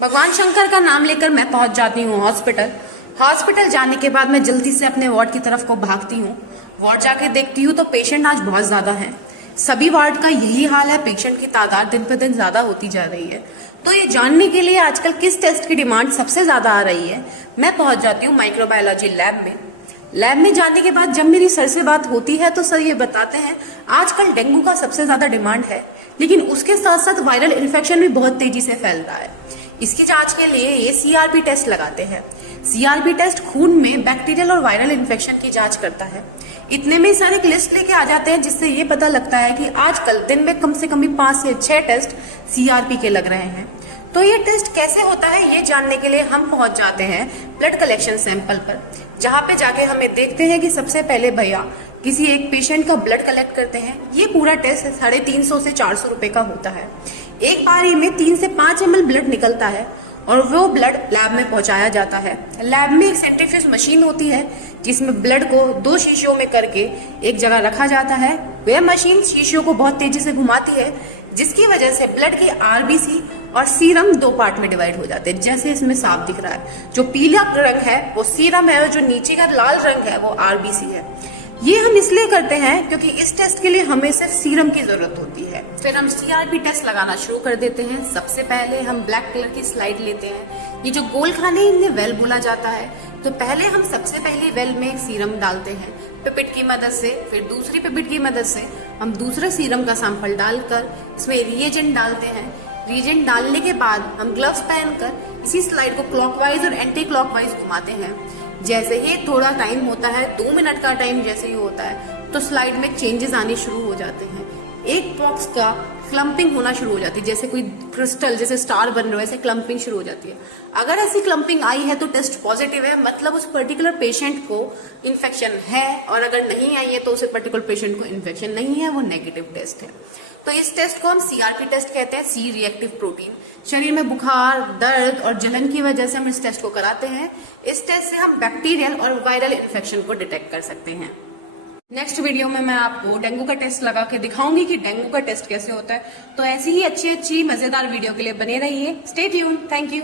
भगवान शंकर का नाम लेकर मैं पहुंच जाती हूँ हॉस्पिटल। हॉस्पिटल जाने के बाद मैं जल्दी से अपने वार्ड की तरफ को भागती हूँ। वार्ड जाके देखती हूँ तो पेशेंट आज बहुत ज्यादा हैं। सभी वार्ड का यही हाल है, पेशेंट की तादाद दिन पर दिन ज्यादा होती जा रही है। तो ये जानने के लिए आजकल किस टेस्ट की डिमांड सबसे ज्यादा आ रही है, मैं पहुंच जाती हूँ माइक्रोबायोलॉजी लैब में। लैब में जाने के बाद जब मेरी सर से बात होती है तो सर ये बताते हैं आजकल डेंगू का सबसे ज्यादा डिमांड है, लेकिन उसके साथ साथ वायरल इन्फेक्शन भी बहुत तेजी से फैल रहा है। इसकी जांच के लिए ये सीआरपी टेस्ट लगाते हैं। सीआरपी टेस्ट खून में बैक्टीरियल और वायरल इन्फेक्शन की जांच करता है। इतने में सर एक लिस्ट लेके आ जाते हैं जिससे ये पता लगता है कि आजकल दिन में कम से कम 5 से 6 टेस्ट सीआरपी के लग रहे हैं। तो ये टेस्ट कैसे होता है ये जानने के लिए हम पहुंच जाते हैं ब्लड कलेक्शन सैंपल पर, जहां पे जाके हमें देखते हैं कि सबसे पहले भैया किसी एक पेशेंट का ब्लड कलेक्ट करते हैं। ये पूरा टेस्ट 350 से 400 रुपए का होता है। एक बारी में 3 से 5 ml ब्लड निकलता है और वो ब्लड लैब में पहुंचाया जाता है। लैब में एक सेंट्रीफ्यूज मशीन होती है जिसमें ब्लड को 2 शीशियों में करके एक जगह रखा जाता है। वह मशीन शीशियों को बहुत तेजी से घुमाती है, जिसकी वजह से ब्लड के आरबीसी और सीरम 2 पार्ट में डिवाइड हो जाते हैं, जैसे इसमें साफ दिख रहा है। जो पीला रंग है वो सीरम है और जो नीचे का लाल रंग है वो आरबीसी है। ये हम इसलिए करते हैं क्योंकि इस टेस्ट के लिए हमें सिर्फ सीरम की जरूरत होती है। फिर हम सीआरपी टेस्ट लगाना शुरू कर देते हैं। सबसे पहले हम ब्लैक कलर की स्लाइड लेते हैं। ये जो गोल खाने इन्हें वेल बोला जाता है। तो पहले हम सबसे पहले वेल में एक सीरम डालते हैं पिपेट की मदद से। फिर दूसरी पिपेट की मदद से हम दूसरे सीरम का सैंपल डालकर इसमें रिएजेंट डालते हैं। रिएजेंट डालने के बाद हम ग्लव्स पहनकर इसी स्लाइड को क्लॉकवाइज और एंटी क्लॉकवाइज घुमाते हैं। जैसे ही थोड़ा टाइम होता है, 2 मिनट का टाइम जैसे ही होता है, तो स्लाइड में चेंजेस आने शुरू हो जाते हैं। एक बॉक्स का क्लम्पिंग होना शुरू हो जाती है, जैसे कोई क्रिस्टल जैसे स्टार बन रहे हो ऐसे क्लम्पिंग शुरू हो जाती है। अगर ऐसी क्लम्पिंग आई है तो टेस्ट पॉजिटिव है, मतलब उस पर्टिकुलर पेशेंट को इन्फेक्शन है, और अगर नहीं आई है तो उस पर्टिकुलर पेशेंट को इन्फेक्शन नहीं है, वो नेगेटिव टेस्ट है। तो इस टेस्ट को हम सीआरपी टेस्ट कहते हैं, सी रिएक्टिव प्रोटीन। शरीर में बुखार, दर्द और जलन की वजह से हम इस टेस्ट को कराते हैं। इस टेस्ट से हम बैक्टीरियल और वायरल इन्फेक्शन को डिटेक्ट कर सकते हैं। नेक्स्ट वीडियो में मैं आपको डेंगू का टेस्ट लगा के दिखाऊंगी कि डेंगू का टेस्ट कैसे होता है। तो ऐसी ही अच्छी मजेदार वीडियो के लिए बने रहिए। Stay tuned. Thank you.